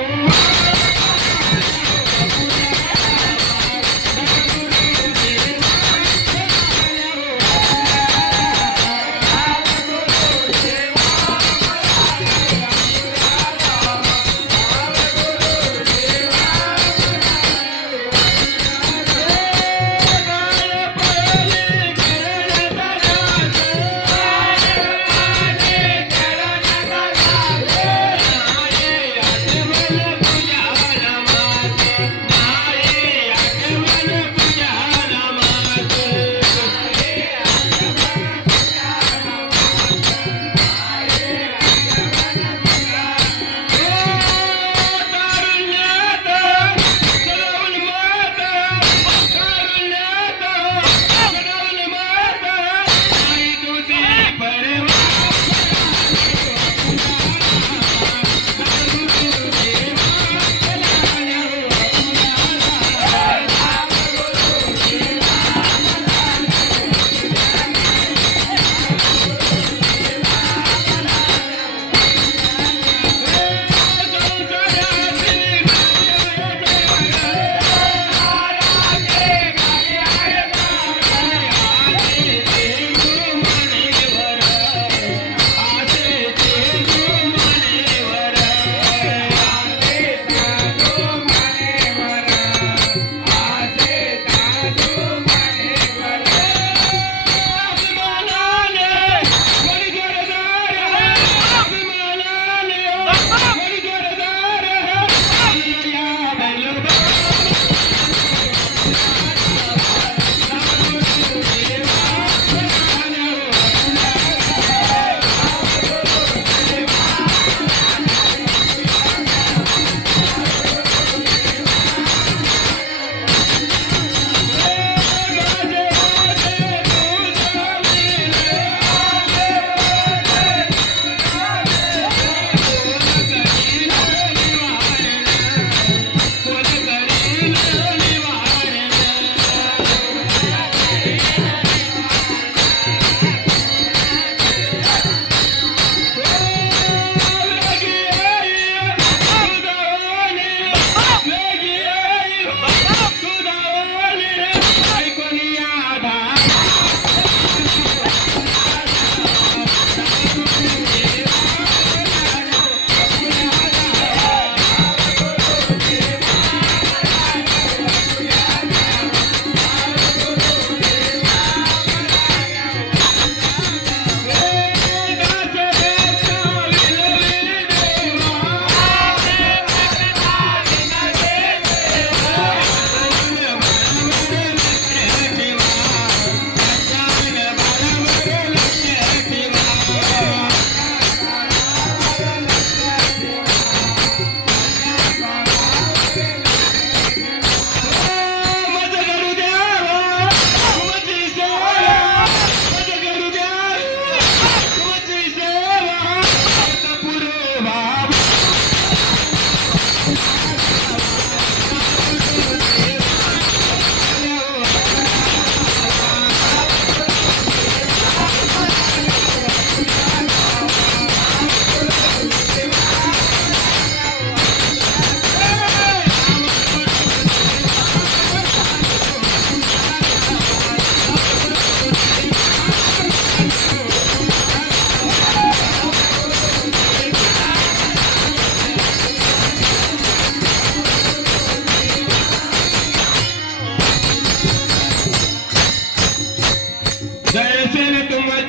you.